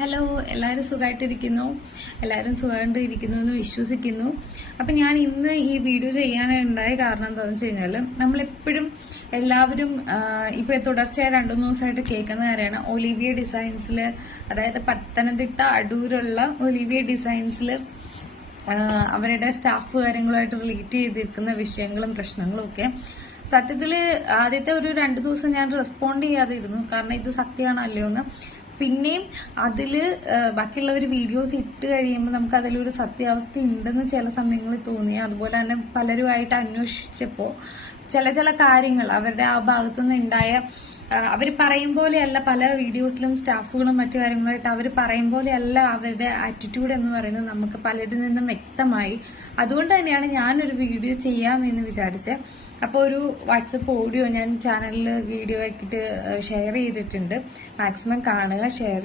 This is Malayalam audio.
ഹലോ, എല്ലാവരും സുഖമായിട്ടിരിക്കുന്നു. എന്ന് വിശ്വസിക്കുന്നു. അപ്പം ഞാൻ ഇന്ന് ഈ വീഡിയോ ചെയ്യാനുണ്ടായ കാരണം എന്താണെന്ന് വെച്ച് കഴിഞ്ഞാൽ, നമ്മളെപ്പോഴും എല്ലാവരും ഇപ്പോൾ തുടർച്ചയായി 2-3 ദിവസമായിട്ട് കേൾക്കുന്ന കാര്യമാണ് ഒലിവിയ ഡിസൈൻസിൽ, അതായത് പത്തനംതിട്ട അടൂരുള്ള ഒലിവിയ ഡിസൈൻസിൽ അവരുടെ സ്റ്റാഫ് കാര്യങ്ങളുമായിട്ട് റിലേറ്റ് ചെയ്തിരിക്കുന്ന വിഷയങ്ങളും പ്രശ്നങ്ങളും ഒക്കെ. സത്യത്തിൽ ആദ്യത്തെ ഒരു 2 ദിവസം ഞാൻ റെസ്പോണ്ട് ചെയ്യാതിരുന്നു, കാരണം ഇത് സത്യമാണോ അല്ലയോ എന്ന്. പിന്നെയും അതിൽ ബാക്കിയുള്ളവർ വീഡിയോസ് ഇട്ട് കഴിയുമ്പോൾ നമുക്ക് അതിലൊരു സത്യാവസ്ഥ ഉണ്ടെന്ന് ചില സമയങ്ങളിൽ തോന്നി. അതുപോലെ തന്നെ പലരുമായിട്ട് അന്വേഷിച്ചപ്പോൾ ചില കാര്യങ്ങൾ അവരുടെ ആ ഭാഗത്തുനിന്ന് ഉണ്ടായ, അവർ പറയും പോലെയല്ല, പല വീഡിയോസിലും സ്റ്റാഫുകളും മറ്റു കാര്യങ്ങളായിട്ട് അവർ പറയും പോലെയല്ല അവരുടെ ആറ്റിറ്റ്യൂഡ് എന്ന് പറയുന്നത് നമുക്ക് പലരിൽ നിന്നും വ്യക്തമായി. അതുകൊണ്ട് തന്നെയാണ് ഞാനൊരു വീഡിയോ ചെയ്യാമെന്ന് വിചാരിച്ചത്. അപ്പോൾ ഒരു വാട്സപ്പ് ഓഡിയോ ഞാൻ ചാനലിൽ വീഡിയോ ആക്കിയിട്ട് ഷെയർ ചെയ്തിട്ടുണ്ട്. മാക്സിമം കാണുക, ഷെയർ